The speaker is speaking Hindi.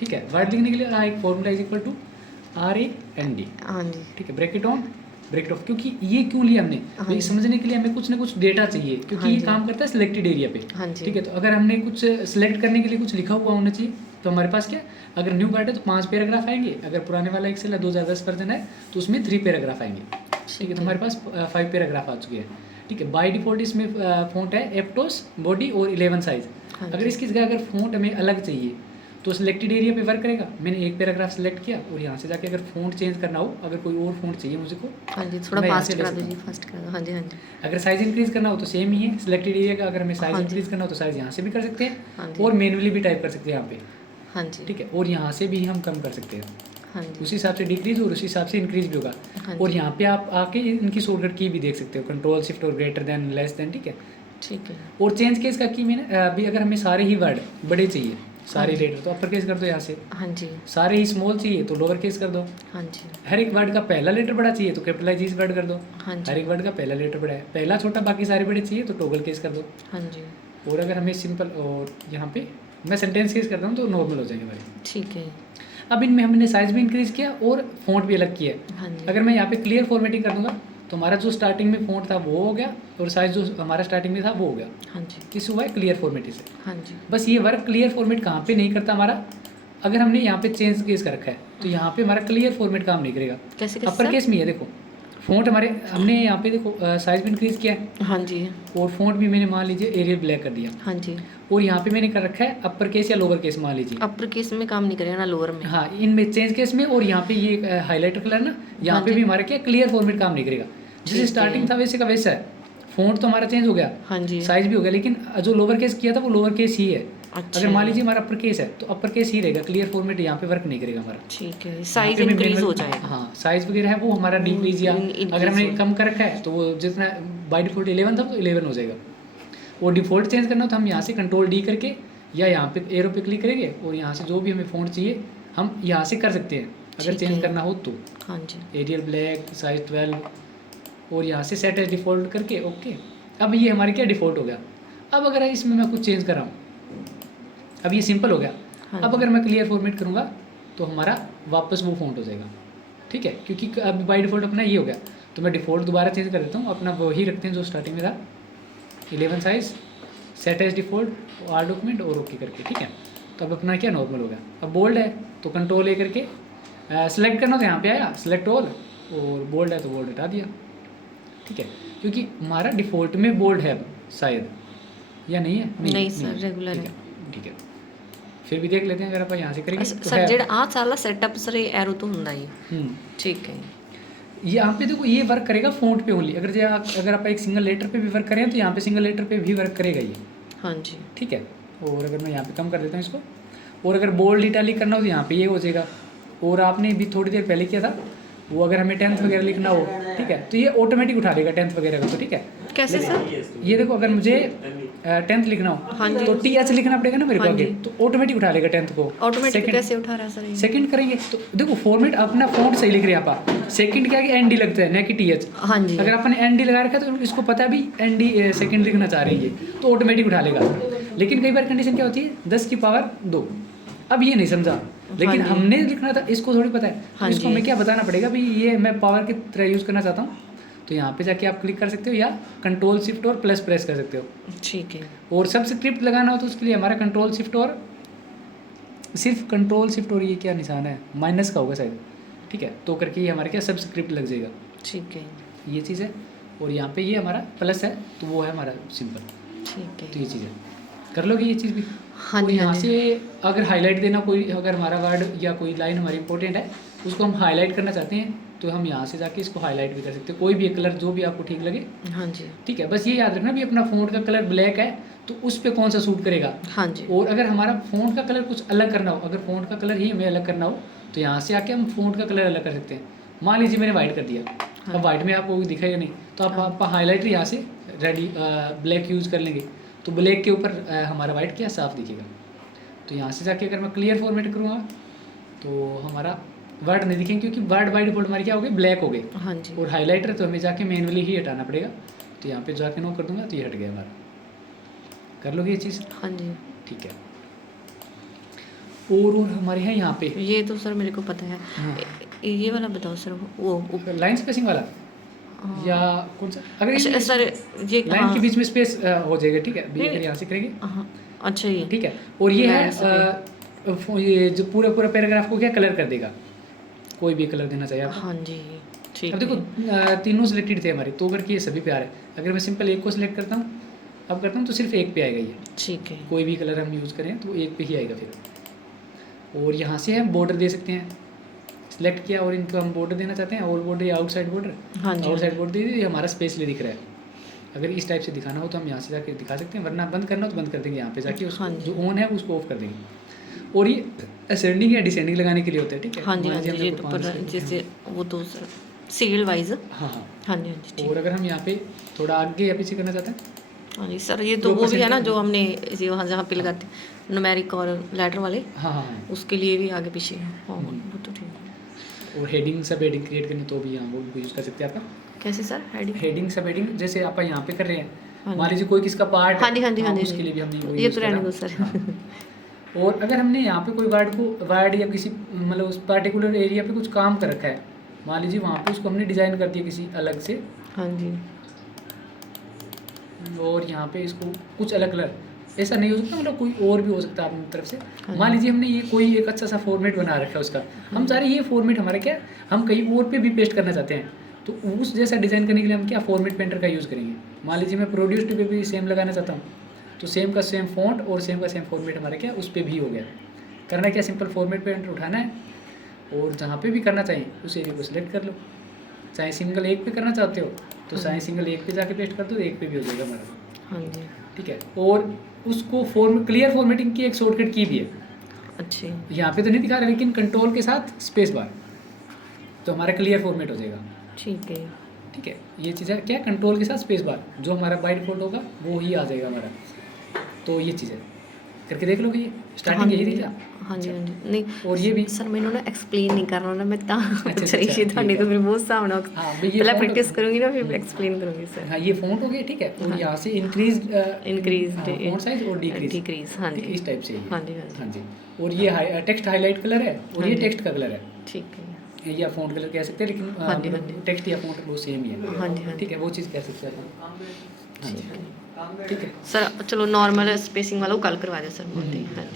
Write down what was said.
ठीक है, वर्ड लिखने के लिए एक formula is equal to RAND। हाँ जी। ठीक है, ब्रैकेट ऑन ब्रैकेट ऑफ। क्योंकि ये क्यों लिया हमने, हाँ ये जी। समझने के लिए हमें कुछ ना कुछ डेटा चाहिए, क्योंकि हाँ ये जी। काम करता है सिलेक्टेड एरिया पे। हाँ जी। ठीक है, तो अगर हमने कुछ सिलेक्ट करने के लिए कुछ लिखा हुआ होना चाहिए, तो हमारे पास क्या, अगर न्यू कार्ड है तो 5 पैराग्राफ आएंगे, अगर पुराने वाला एक्सेल है 2010 वर्जन है तो उसमें 3 पैराग्राफ आएंगे। ठीक है, तो हमारे पास 5 पैराग्राफ आ चुके हैं। ठीक है, बाय डिफॉल्ट इसमें फ़ॉन्ट है एप्टोस, बॉडी और 11 साइज। हाँ अगर जी। इसकी जगह अगर फ़ॉन्ट हमें अलग चाहिए तो सिलेक्टेड एरिया पे वर्क करेगा। मैंने एक पैराग्राफ सेलेक्ट किया और यहाँ से जाके अगर फ़ॉन्ट चेंज करना हो, अगर कोई और फ़ॉन्ट चाहिए मुझे को, हाँ जी, थोड़ा मैं यहाँ फास्ट से ले करा दो सकता जी, हूँ। फास्ट करा दो। हाँ जी। हाँ जी। अगर साइज इंक्रीज़ करना हो तो सेम ही है सिलेक्टेड एरिया का, अगर हमें साइज हाँ जी। इंक्रीज़ करना हो तो साइज यहाँ से भी कर सकते हाँ हैं जी। और मैनुअली भी टाइप कर सकते हैं यहाँ पे। हाँ जी। ठीक है, और यहाँ से भी हम कम कर सकते हैं, हाँ जी। उसी हिसाब से डिक्रीज और उसी हिसाब से इंक्रीज भी होगा। हाँ और जी। यहाँ पे आप आके इनकी शॉर्टकट की भी देख सकते हो, कंट्रोल शिफ्ट और ग्रेटर देन लेस देन। ठीक है, ठीक है। और चेंज केस का की मैंने अभी, अगर हमें सारे ही वर्ड बड़े चाहिए, सारे हाँ जी। लेटर, तो अपर केस कर दो यहाँ से। हाँ जी। सारे ही स्मॉल चाहिए तो लोअर केस कर दो। हाँ जी। हर एक वर्ड का पहला लेटर बड़ा चाहिए तो कैपिटलाइज वर्ड कर दो। हाँ जी। हर एक वर्ड का पहला लेटर बड़ा है, पहला छोटा बाकी सारे बड़े चाहिए तो टॉगल केस कर दो। हाँ जी। और अगर हमें सिंपल, और यहाँ पे मैं सेंटेंस केस करता हूँ तो नॉर्मल हो जाएंगे हमारे। ठीक है। अब इनमें हमने साइज भी इंक्रीज़ किया और फ़ॉन्ट भी अलग किया है। हाँ जी। अगर मैं यहाँ पे क्लियर फॉर्मेटिंग कर दूंगा तो हमारा जो स्टार्टिंग में फ़ॉन्ट था वो हो गया और साइज जो हमारा स्टार्टिंग में था वो हो गया। हाँ जी। किस हुआ है, क्लियर फॉर्मेटिंग से। हाँ जी। बस ये वर्क क्लियर फॉर्मेट कहाँ पे नहीं करता हमारा, अगर हमने यहाँ पे चेंज केस कर रखा है तो यहाँ पे हमारा क्लियर फॉर्मेट काम नहीं करेगा। कैसे अपर सर? केस में ये देखो फ़ॉन्ट हमारे, हमने यहाँ पे देखो साइज भी इंक्रीज़ किया है हाँ जी। और फ़ॉन्ट भी मैंने मान लीजिए एरियल ब्लैक कर दिया। हाँ जी। और यहाँ पे मैंने कर रखा है अपर केस या लोअर केस मान लीजिए। अपर केस में काम नहीं करेगा ना लोअर में? हाँ, इनमें चेंज केस में, और यहाँ पे ये हाईलाइटर कलर ना, यहाँ हाँ पे जी। भी हमारा क्या क्लियर फॉर्मेट काम नहीं करेगा। ठीक जैसे है। स्टार्टिंग था वैसे का वैसा है, फ़ॉन्ट तो हमारा चेंज हो गया, हाँ जी। साइज भी हो गया, लेकिन जो लोअर केस किया था वो लोअर केस ही है। अच्छा। अगर मान लीजिए हमारा अपर केस है तो अपर केस ही रहेगा, क्लियर फॉर्मेट यहाँ पे वर्क नहीं करेगा हमारा। ठीक है, यहाँ साइज पे भी इंक्रीज manual- हो जाएगा। हाँ, साइज वगैरह है वो हमारा डिक्रीज, या increase अगर हमने हो- कम कर रखा है तो वो जितना बाई डिफॉल्ट 11 था तो 11 हो जाएगा। और डिफ़ॉल्ट चेंज करना हो तो हम यहाँ से कंट्रोल D करके या यहाँ पे एरो पे क्लिक करेंगे और यहाँ से जो भी हमें फ़ॉन्ट चाहिए हम यहाँ से कर सकते हैं अगर ठीक चेंज है। करना हो तो। हाँ जी। एरियल ब्लैक, साइज 12, और यहाँ से सेट एज डिफ़ॉल्ट करके ओके। अब ये हमारे क्या डिफ़ॉल्ट हो गया। अब अगर इसमें मैं कुछ चेंज कर रहा हूँ, अब ये सिंपल हो गया। हाँ अब जी। अगर मैं क्लियर फॉर्मेट करूँगा तो हमारा वापस वो फ़ॉन्ट हो जाएगा। ठीक है, क्योंकि अब बाई डिफ़ॉल्ट अपना ये हो गया, तो मैं डिफ़ॉल्ट दोबारा चेंज कर देता हूँ, अपना वही रखते हैं जो स्टार्टिंग में था, 11 साइज, सेट एज डिफ़ॉल्ट, आर डॉक्यूमेंट और ओके करके। ठीक है, तो अब अपना क्या नॉर्मल हो गया। अब बोल्ड है तो कंट्रोल A करके सेलेक्ट करना तो यहाँ पे आया सेलेक्ट ऑल, और बोल्ड है तो बोल्ड हटा दिया। ठीक है, क्योंकि हमारा डिफ़ॉल्ट में बोल्ड है शायद, या नहीं है? नहीं सर, रेगुलर ठीक है। ठीक है, फिर भी देख लेते हैं अगर आप यहाँ से करेंगे तो सर है। ਜਿਹੜਾ ਆ ਸਾਲਾ सेटअप सर एरो तो ਹੁੰਦਾ ही। हम्म, ठीक है। यहाँ पे देखो ये वर्क करेगा फ़ॉन्ट पे ओनली। अगर आप एक सिंगल लेटर पे भी वर्क करें तो यहाँ पे सिंगल लेटर पे भी वर्क करेगा ये। हाँ जी। ठीक है, और अगर मैं यहाँ पे कम कर देता हूँ इसको, और अगर बोल्ड इटैलिक करना हो तो यहाँ पे ये हो जाएगा। और आपने भी थोड़ी देर पहले किया था वो, अगर हमें 10th वगैरह लिखना हो, ठीक है, तो ये ऑटोमेटिक उठा लेगा 10th वगैरह का। तो ठीक है, कैसे सर? ये देखो अगर मुझे 10th लिखना हो हाँ जी। तो TH लिखना पड़ेगा ना मेरे को हाँ आगे, जी। तो ऑटोमेटिक उठा लेगा 10th को। ऑटोमेटिक Second- कैसे उठा रहा है सर ये? सेकंड करेंगे तो देखो फॉर्मेट अपना फ़ॉन्ट सही लिख रहे हैं आप, सेकंड क्या है ND लगता है ना कि TH। हाँ जी। अगर अपन ND लगा रखा है तो इसको पता है भी ND सेकंड लिखना चाह रहे हैं ये, तो ऑटोमेटिक उठा लेगा। लेकिन कई बार कंडीशन क्या होती है 10 की पावर 2, अब ये नहीं समझा, लेकिन हाँ जी। हमने लिखना था, इसको थोड़ी पता है, तो हाँ इसको जी। हमें क्या बताना पड़ेगा भी ये मैं पावर की तरह यूज़ करना चाहता हूँ, तो यहाँ पे जाके आप क्लिक कर सकते हो या कंट्रोल शिफ्ट और प्लस प्रेस कर सकते हो। ठीक है। और सब्सक्रिप्ट लगाना हो तो उसके लिए हमारा कंट्रोल शिफ्ट और सिर्फ कंट्रोल शिफ्ट और ये क्या निशान है, माइनस का होगा शायद। ठीक है, तो करके ये हमारे क्या सब्सक्रिप्ट लग जाएगा, ठीक है। ये चीज़ है। और यहाँ पे ये हमारा प्लस है तो वो है हमारा सिंपल। ठीक तो है। ये चीज़ है, कर लोगे ये चीज़ भी। हाँ और जी। यहाँ हाँ जी। से अगर हाईलाइट देना, कोई अगर हमारा वर्ड या कोई लाइन हमारी इंपॉर्टेंट है उसको हम हाईलाइट करना चाहते हैं तो हम यहाँ से जाके इसको हाईलाइट भी कर सकते हैं, कोई भी एक कलर जो भी आपको ठीक लगे। हाँ जी। ठीक है, बस ये याद रखना भी अपना फ़ॉन्ट का कलर ब्लैक है तो उस पर कौन सा सूट करेगा। हाँ जी। और अगर हमारा फ़ॉन्ट का कलर कुछ अलग करना हो, अगर फ़ॉन्ट का कलर ही हमें अलग करना हो तो यहाँ से आके हम फ़ॉन्ट का कलर अलग कर सकते हैं। मान लीजिए मैंने वाइट कर दिया, हाँ। अब वाइट में आपको दिखेगा नहीं तो आप हाईलाइटर यहाँ से रेडी ब्लैक यूज़ कर लेंगे तो ब्लैक के ऊपर हमारा वाइट क्या साफ दिखेगा। तो यहाँ से जाके अगर मैं क्लियर फॉर्मेट करूँगा तो हमारा वर्ड नहीं दिखेंगे, क्योंकि वर्ड बाय डिफॉल्ट हमारे क्या हो गए, ब्लैक हो गए। हाँ जी। और हाईलाइटर तो हमें जाके मैनुअली ही हटाना पड़ेगा, तो यहाँ पे जाके नो कर दूंगा तो ये हट गया हमारा। कर लोगे ये चीज़? हाँ जी। ठीक है। और हमारे हैं यहाँ पे ये तो सर मेरे को पता है। हाँ। ये वाला बताओ सर, वो लाइन स्पेसिंग वाला हाँ। या कौन सा, अगर अच्छा ये सर ये लाइन हाँ के बीच में स्पेस हो जाएगा, ठीक है अभी नहीं, अगर यहाँ से करेंगे, हाँ अच्छा ये ठीक है। और ये लाइन से है ये जो पूरा पूरा पैराग्राफ को क्या कलर कर देगा, कोई भी कलर देना चाहिए आपको। हाँ जी ठीक अब देखो है। तीनों सिलेक्टेड थे हमारे, तो करके ये सभी पे आ रहे हैं। अगर मैं सिंपल एक को सिलेक्ट करता हूँ, अब करता हूँ तो सिर्फ एक पे आएगा ये, ठीक है कोई भी कलर हम यूज़ करें तो एक पे ही आएगा फिर। और यहाँ से हम बॉर्डर दे सकते हैं, सिलेक्ट किया और इनको हम बॉर्डर देना चाहते हैं, ऑल बॉर्डर या आउटसाइड बॉर्डर। हाँ जी आउटसाइड बॉर्डर दे दिए, ये हमारा स्पेस ले दिख रहा है। अगर इस टाइप से दिखाना हो तो हम यहाँ से जाके दिखा सकते हैं, वरना बंद करना हो तो बंद कर देंगे यहाँ पे जाके, उसको हाँ जी। जो ऑन है उसको ऑफ कर देंगे। और ये असेंडिंग या डिसेंडिंग लगाने के लिए होता है, ठीक है। हाँ जी हाँ मान जी लीजिए ये हमने तो कोई पता 5 है, जैसे वो तो सर सीरियल वाइज। हाँ हाँ। हाँ जी हाँ जी ठीक। और अगर हम यहाँ पे थोड़ा आगे या पीछे करना चाहते हैं, हाँ जी सर ये तो वो भी है ना जो हमने ये वहाँ जहाँ पे लगाते न्यूमेरिक और लेटर वाले, हाँ हाँ हाँ। उसके लिए भी आगे पीछे है। हाँ वो तो ठीक है। और हेडिंग सब हेडिंग क्रिएट करनी तो भी यहाँ वो यूज़ कर सकते हैं आपका। कैसे सर हेडिंग? हेडिंग सब हेडिंग जैसे आप यहाँ पे कर रहे हाँ हैं, जी। मान लीजिए कोई किसका पार्ट हाँ जी हाँ जी हाँ जी उसके लिए भी हमने वो ये यूज़ तो रहने करा। दो सर। हाँ। और अगर हमने यहाँ पे कोई वर्ड या किसी मतलब उस पर्टिकुलर एरिया पे कुछ काम कर रखा है, मान लीजिए वहाँ पे उसको हमने डिज़ाइन कर दिया किसी अलग से, हाँ जी और यहाँ पे इसको कुछ अलग कलर, ऐसा नहीं हो सकता, मतलब कोई और भी हो सकता है अपनी तरफ से। हाँ मान लीजिए हमने ये कोई एक अच्छा सा फॉर्मेट बना रखा है उसका, हम चाह रहे हैं ये फॉर्मेट हमारा क्या हम कहीं और पे भी पेस्ट करना चाहते हैं, तो उस जैसा डिज़ाइन करने के लिए हम क्या फॉर्मेट पेंटर का यूज़ करेंगे। मान लीजिए मैं प्रोड्यूस्ड पे भी सेम लगाना चाहता हूँ, तो सेम का सेम फॉन्ट और सेम का सेम फॉर्मेट हमारा क्या उस पर भी हो गया। करना क्या, सिंपल फॉर्मेट पेंटर उठाना है और जहाँ पे भी करना चाहिए उस एरिया को सिलेक्ट कर लो। चाहे सिंगल एक पे करना चाहते हो तो चाहे सिंगल एक पे जाके पेस्ट कर दो, एक पे भी हो जाएगा हमारा, हाँ जी ठीक है। और उसको क्लियर फॉर्मेटिंग की एक शॉर्टकट की भी है, अच्छे यहाँ पे तो नहीं दिखा रहा लेकिन कंट्रोल के साथ स्पेस बार, तो हमारा क्लियर फॉर्मेट हो जाएगा, ठीक है। ठीक है। ये चीज़ है क्या, कंट्रोल के साथ स्पेस बार, जो हमारा बाय डिफॉल्ट होगा वो ही आ जाएगा हमारा। तो ये चीज़ है, करके देख लो कि ये स्टार्टिंग यही थी क्या। हाँ जी हाँ जी नहीं और ये भी सर मैंने ना एक्सप्लेन नहीं करना ना, मैं अच्छा, पूछ रही थी थाने तो फिर बहुत सामना हाँ भाई ये पहले font प्रैक्टिस हो- करूंगी ना फिर एक्सप्लेन करूंगी सर। हाँ ये फॉन्ट हो गया, ठीक है। और यहाँ से इंक्रीज फॉन्ट साइज और डिक्रीज डिक्रीज हाँ जी इस टाइप से ही। हाँ जी हाँ जी हाँ जी। और ये टेक्स्ट हाईलाइट कलर है और हाँ ये जी। टेक्स्ट का कलर है, ठीक है। या फॉन्ट कलर कह सकते हैं, लेकिन हाँ जी, हाँ जी। टेक्स्ट या फॉन्ट वो सेम ही है, हाँ जी हाँ जी ठीक है। वो चीज़ कह सकते हैं अपन। हाँ जी, ठीक है। सर चलो नॉर्मल स्पेसिंग वाला वो कल करवा दो सर बोलते हैं। हाँ जी।